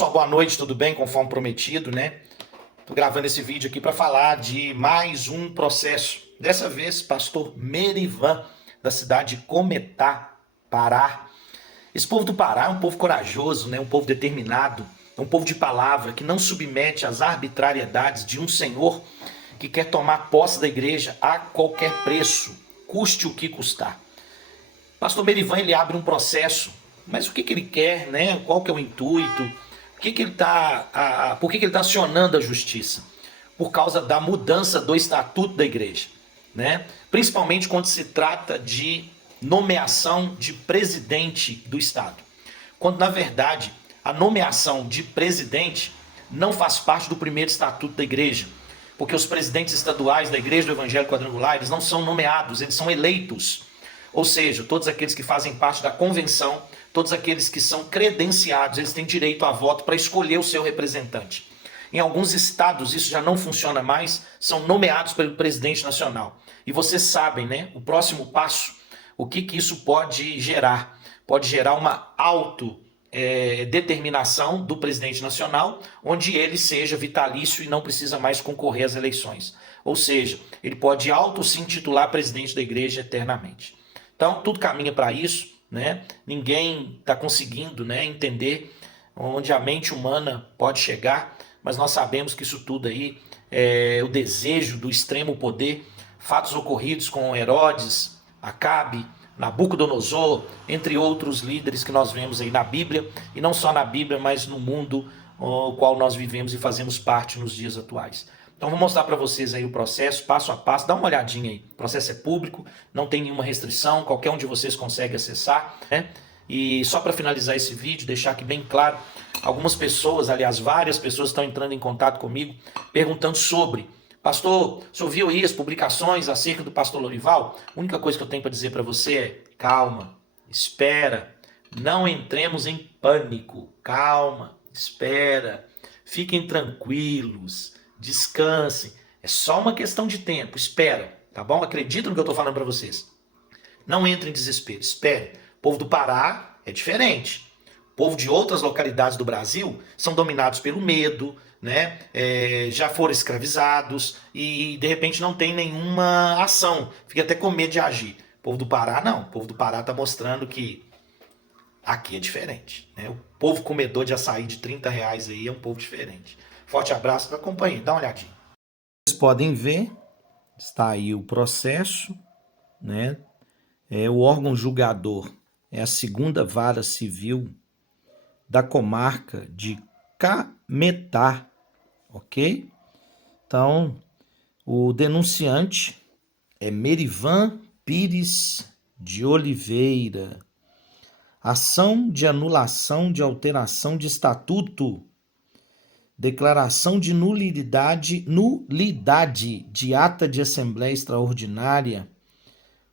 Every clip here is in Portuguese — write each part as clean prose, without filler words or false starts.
Pessoal, boa noite, tudo bem? Conforme prometido, né? Tô gravando esse vídeo aqui para falar de mais um processo. Dessa vez, pastor Merivan, da cidade de Cometá, Pará. Esse povo do Pará é um povo corajoso, né? Um povo determinado, é um povo de palavra que não submete às arbitrariedades de um senhor que quer tomar posse da igreja a qualquer preço, custe o que custar. Pastor Merivan, ele abre um processo, mas o que ele quer, né? Qual que é o intuito? Por que ele está acionando a justiça? Por causa da mudança do estatuto da igreja, né? Principalmente quando se trata de nomeação de presidente do estado. Quando na verdade a nomeação de presidente não faz parte do primeiro estatuto da igreja, porque os presidentes estaduais da igreja do Evangelho Quadrangular, eles não são nomeados, eles são eleitos. Ou seja, todos aqueles que fazem parte da convenção, todos aqueles que são credenciados, eles têm direito a voto para escolher o seu representante. Em alguns estados isso já não funciona mais, são nomeados pelo presidente nacional. E vocês sabem, né, o próximo passo, o que isso pode gerar? Pode gerar uma autodeterminação do presidente nacional, onde ele seja vitalício e não precisa mais concorrer às eleições. Ou seja, ele pode se intitular presidente da igreja eternamente. Então, tudo caminha para isso, né? Ninguém está conseguindo, né, entender onde a mente humana pode chegar, mas nós sabemos que isso tudo aí é o desejo do extremo poder, fatos ocorridos com Herodes, Acabe, Nabucodonosor, entre outros líderes que nós vemos aí na Bíblia, e não só na Bíblia, mas no mundo o qual nós vivemos e fazemos parte nos dias atuais. Então vou mostrar para vocês aí o processo, passo a passo, dá uma olhadinha aí. O processo é público, não tem nenhuma restrição, qualquer um de vocês consegue acessar, né? E só para finalizar esse vídeo, deixar aqui bem claro, algumas pessoas, aliás, várias pessoas estão entrando em contato comigo, perguntando sobre: pastor, o senhor viu aí as publicações acerca do pastor Lorival? A única coisa que eu tenho para dizer para você é: calma, espera, não entremos em pânico, calma, espera, fiquem tranquilos, descansem, é só uma questão de tempo, espera, tá bom? Acredita no que eu estou falando para vocês. Não entre em desespero, espere. O povo do Pará é diferente. O povo de outras localidades do Brasil são dominados pelo medo, né? Já foram escravizados e de repente não tem nenhuma ação, fica até com medo de agir. O povo do Pará não, o povo do Pará está mostrando que aqui é diferente, né? O povo comedor de açaí de R$ 30 aí é um povo diferente. Forte abraço, acompanhe, dá uma olhadinha. Vocês podem ver, está aí o processo, né? O órgão julgador é a segunda vara civil da comarca de Cametá, ok? Então, o denunciante é Merivan Pires de Oliveira. Ação de anulação de alteração de estatuto. Declaração de nulidade de ata de assembleia extraordinária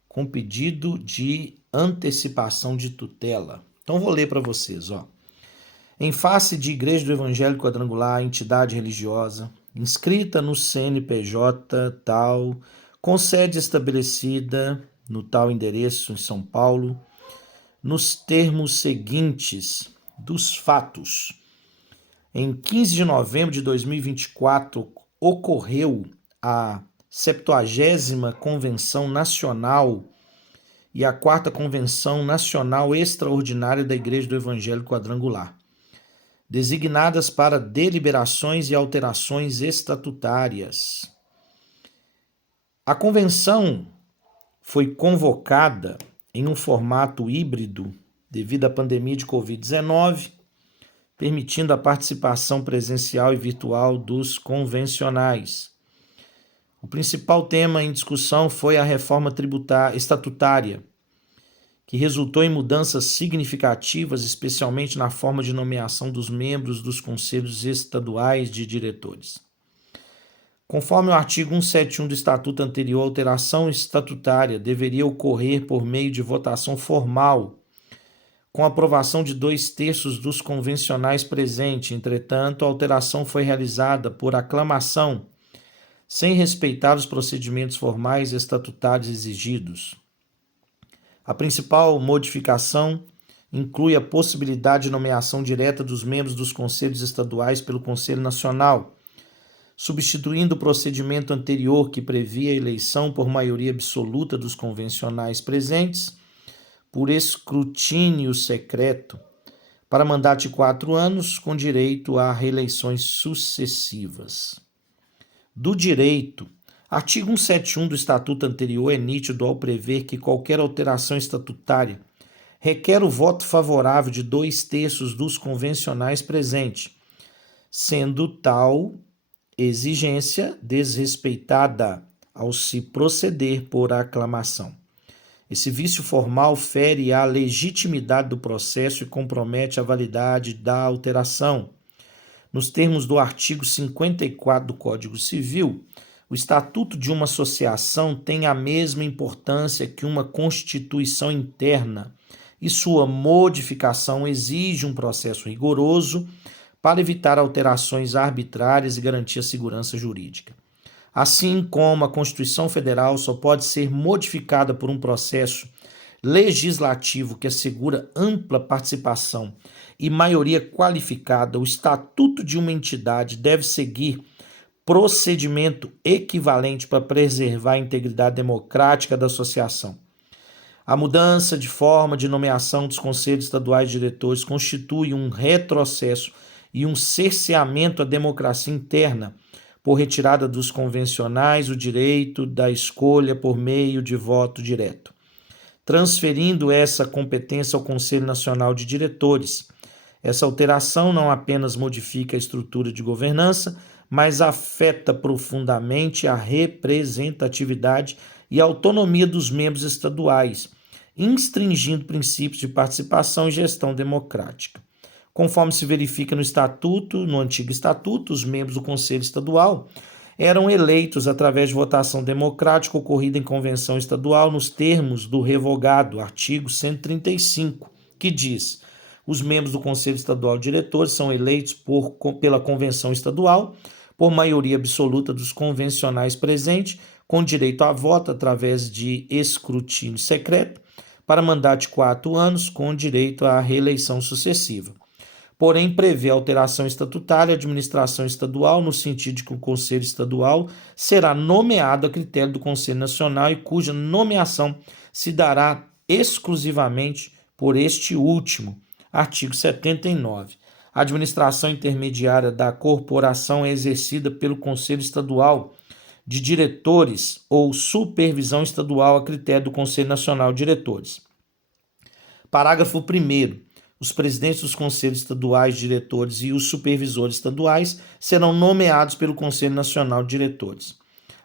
com pedido de antecipação de tutela. Então vou ler para vocês, ó. Em face de Igreja do Evangelho Quadrangular, entidade religiosa, inscrita no CNPJ tal, com sede estabelecida no tal endereço em São Paulo, nos termos seguintes dos fatos. Em 15 de novembro de 2024, ocorreu a 70ª Convenção Nacional e a 4ª Convenção Nacional Extraordinária da Igreja do Evangelho Quadrangular, designadas para deliberações e alterações estatutárias. A convenção foi convocada em um formato híbrido devido à pandemia de Covid-19, permitindo a participação presencial e virtual dos convencionais. O principal tema em discussão foi a reforma estatutária, que resultou em mudanças significativas, especialmente na forma de nomeação dos membros dos conselhos estaduais de diretores. Conforme o artigo 171 do Estatuto anterior, a alteração estatutária deveria ocorrer por meio de votação formal, com aprovação de 2/3 dos convencionais presentes. Entretanto, a alteração foi realizada por aclamação, sem respeitar os procedimentos formais e estatutários exigidos. A principal modificação inclui a possibilidade de nomeação direta dos membros dos conselhos estaduais pelo Conselho Nacional, substituindo o procedimento anterior que previa a eleição por maioria absoluta dos convencionais presentes, por escrutínio secreto, para mandato de 4 anos, com direito a reeleições sucessivas. Do direito, artigo 171 do Estatuto anterior é nítido ao prever que qualquer alteração estatutária requer o voto favorável de 2/3 dos convencionais presentes, sendo tal exigência desrespeitada ao se proceder por aclamação. Esse vício formal fere a legitimidade do processo e compromete a validade da alteração. Nos termos do artigo 54 do Código Civil, o estatuto de uma associação tem a mesma importância que uma constituição interna e sua modificação exige um processo rigoroso para evitar alterações arbitrárias e garantir a segurança jurídica. Assim como a Constituição Federal só pode ser modificada por um processo legislativo que assegura ampla participação e maioria qualificada, o estatuto de uma entidade deve seguir procedimento equivalente para preservar a integridade democrática da associação. A mudança de forma de nomeação dos conselhos estaduais de diretores constitui um retrocesso e um cerceamento à democracia interna, por retirada dos convencionais o direito da escolha por meio de voto direto, transferindo essa competência ao Conselho Nacional de Diretores. Essa alteração não apenas modifica a estrutura de governança, mas afeta profundamente a representatividade e a autonomia dos membros estaduais, restringindo princípios de participação e gestão democrática. Conforme se verifica no antigo estatuto, os membros do Conselho Estadual eram eleitos através de votação democrática ocorrida em convenção estadual nos termos do revogado artigo 135, que diz: os membros do Conselho Estadual de Diretores são eleitos pela convenção estadual por maioria absoluta dos convencionais presentes, com direito a voto através de escrutínio secreto, para mandato de 4 anos, com direito à reeleição sucessiva. Porém, prevê alteração estatutária à administração estadual, no sentido de que o Conselho Estadual será nomeado a critério do Conselho Nacional e cuja nomeação se dará exclusivamente por este último. Artigo 79. A administração intermediária da corporação é exercida pelo Conselho Estadual de Diretores ou supervisão estadual a critério do Conselho Nacional de Diretores. Parágrafo 1º. Os presidentes dos conselhos estaduais de diretores e os supervisores estaduais serão nomeados pelo Conselho Nacional de Diretores.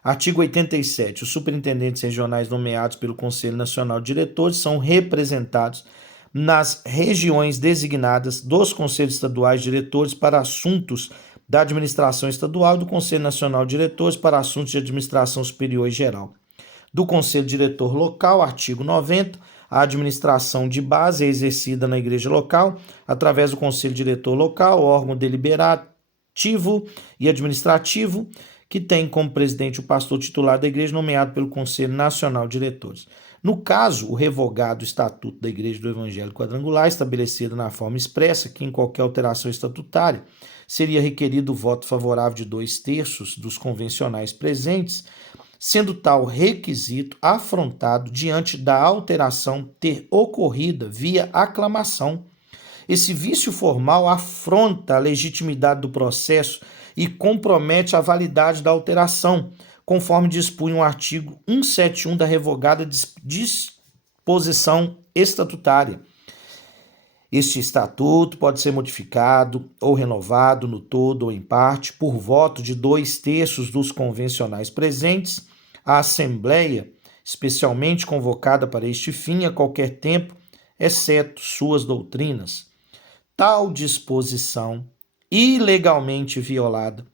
Artigo 87. Os superintendentes regionais nomeados pelo Conselho Nacional de Diretores são representados nas regiões designadas dos conselhos estaduais de diretores para assuntos da administração estadual e do Conselho Nacional de Diretores para assuntos de administração superior e geral. Do Conselho Diretor Local, artigo 90, a administração de base é exercida na igreja local através do Conselho Diretor Local, órgão deliberativo e administrativo, que tem como presidente o pastor titular da igreja nomeado pelo Conselho Nacional de Diretores. No caso, o revogado Estatuto da Igreja do Evangelho Quadrangular, estabelecido na forma expressa que em qualquer alteração estatutária seria requerido o voto favorável de 2/3 dos convencionais presentes, sendo tal requisito afrontado diante da alteração ter ocorrido via aclamação. Esse vício formal afronta a legitimidade do processo e compromete a validade da alteração, conforme dispunha o artigo 171 da revogada disposição estatutária. Este estatuto pode ser modificado ou renovado no todo ou em parte por voto de 2/3 dos convencionais presentes. A Assembleia, especialmente convocada para este fim a qualquer tempo, exceto suas doutrinas. Tal disposição, ilegalmente violada,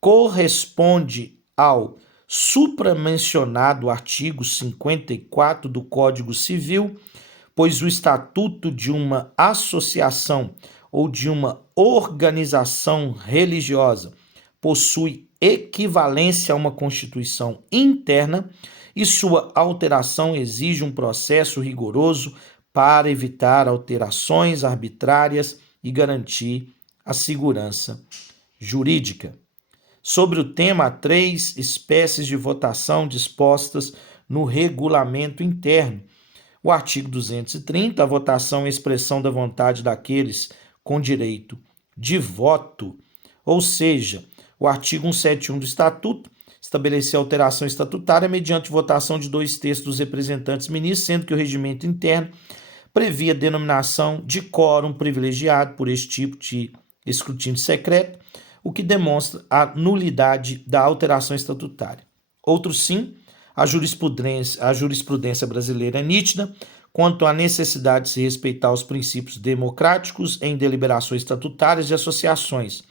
corresponde ao supramencionado artigo 54 do Código Civil, pois o estatuto de uma associação ou de uma organização religiosa possui equivalência a uma constituição interna e sua alteração exige um processo rigoroso para evitar alterações arbitrárias e garantir a segurança jurídica. Sobre o tema, há 3 espécies de votação dispostas no regulamento interno. O artigo 230, a votação é expressão da vontade daqueles com direito de voto, ou seja, o artigo 171 do Estatuto estabelecer alteração estatutária mediante votação de 2/3 dos representantes ministros, sendo que o regimento interno previa denominação de quórum privilegiado por este tipo de escrutínio secreto, o que demonstra a nulidade da alteração estatutária. Outro sim, a jurisprudência brasileira é nítida quanto à necessidade de se respeitar os princípios democráticos em deliberações estatutárias de associações.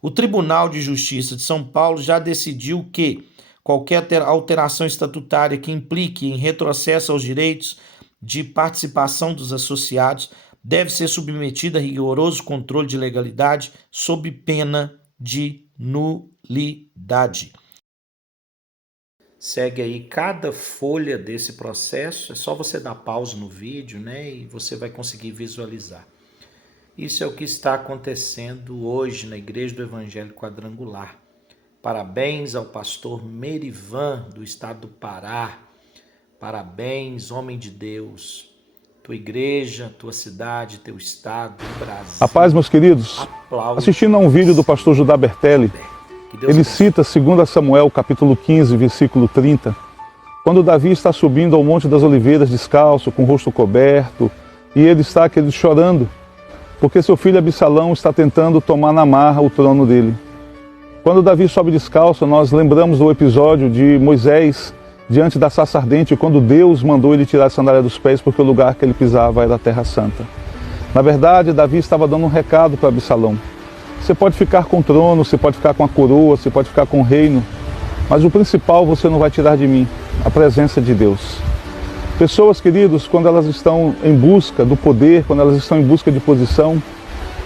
O Tribunal de Justiça de São Paulo já decidiu que qualquer alteração estatutária que implique em retrocesso aos direitos de participação dos associados deve ser submetida a rigoroso controle de legalidade sob pena de nulidade. Segue aí cada folha desse processo, é só você dar pausa no vídeo, né, e você vai conseguir visualizar. Isso é o que está acontecendo hoje na Igreja do Evangelho Quadrangular. Parabéns ao pastor Merivan, do estado do Pará. Parabéns, homem de Deus. Tua igreja, tua cidade, teu estado, o Brasil. A paz, meus queridos. Aplausos. Assistindo a um vídeo do pastor Judá Bertelli, ele cita 2 Samuel, capítulo 15, versículo 30, quando Davi está subindo ao Monte das Oliveiras descalço, com o rosto coberto, e ele está, querido, chorando, porque seu filho Absalão está tentando tomar na marra o trono dele. Quando Davi sobe descalço, nós lembramos do episódio de Moisés diante da sarça ardente, quando Deus mandou ele tirar a sandália dos pés, porque o lugar que ele pisava era a Terra Santa. Na verdade, Davi estava dando um recado para Absalão. Você pode ficar com o trono, você pode ficar com a coroa, você pode ficar com o reino, mas o principal você não vai tirar de mim, a presença de Deus. Pessoas, queridos, quando elas estão em busca do poder, quando elas estão em busca de posição,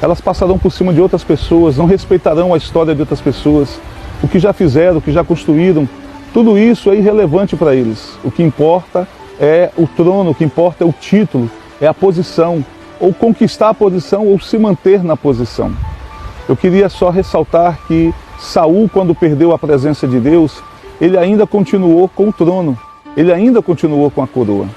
elas passarão por cima de outras pessoas, não respeitarão a história de outras pessoas, o que já fizeram, o que já construíram. Tudo isso é irrelevante para eles. O que importa é o trono, o que importa é o título, é a posição, ou conquistar a posição ou se manter na posição. Eu queria só ressaltar que Saul, quando perdeu a presença de Deus, ele ainda continuou com o trono, ele ainda continuou com a coroa.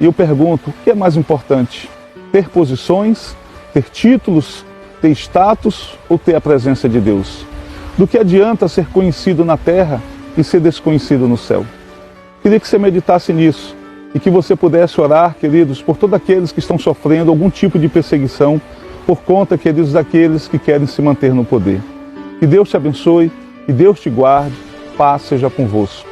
E eu pergunto, o que é mais importante? Ter posições, ter títulos, ter status ou ter a presença de Deus? Do que adianta ser conhecido na terra e ser desconhecido no céu? Queria que você meditasse nisso e que você pudesse orar, queridos, por todos aqueles que estão sofrendo algum tipo de perseguição por conta, queridos, daqueles que querem se manter no poder. Que Deus te abençoe, que Deus te guarde, paz seja convosco.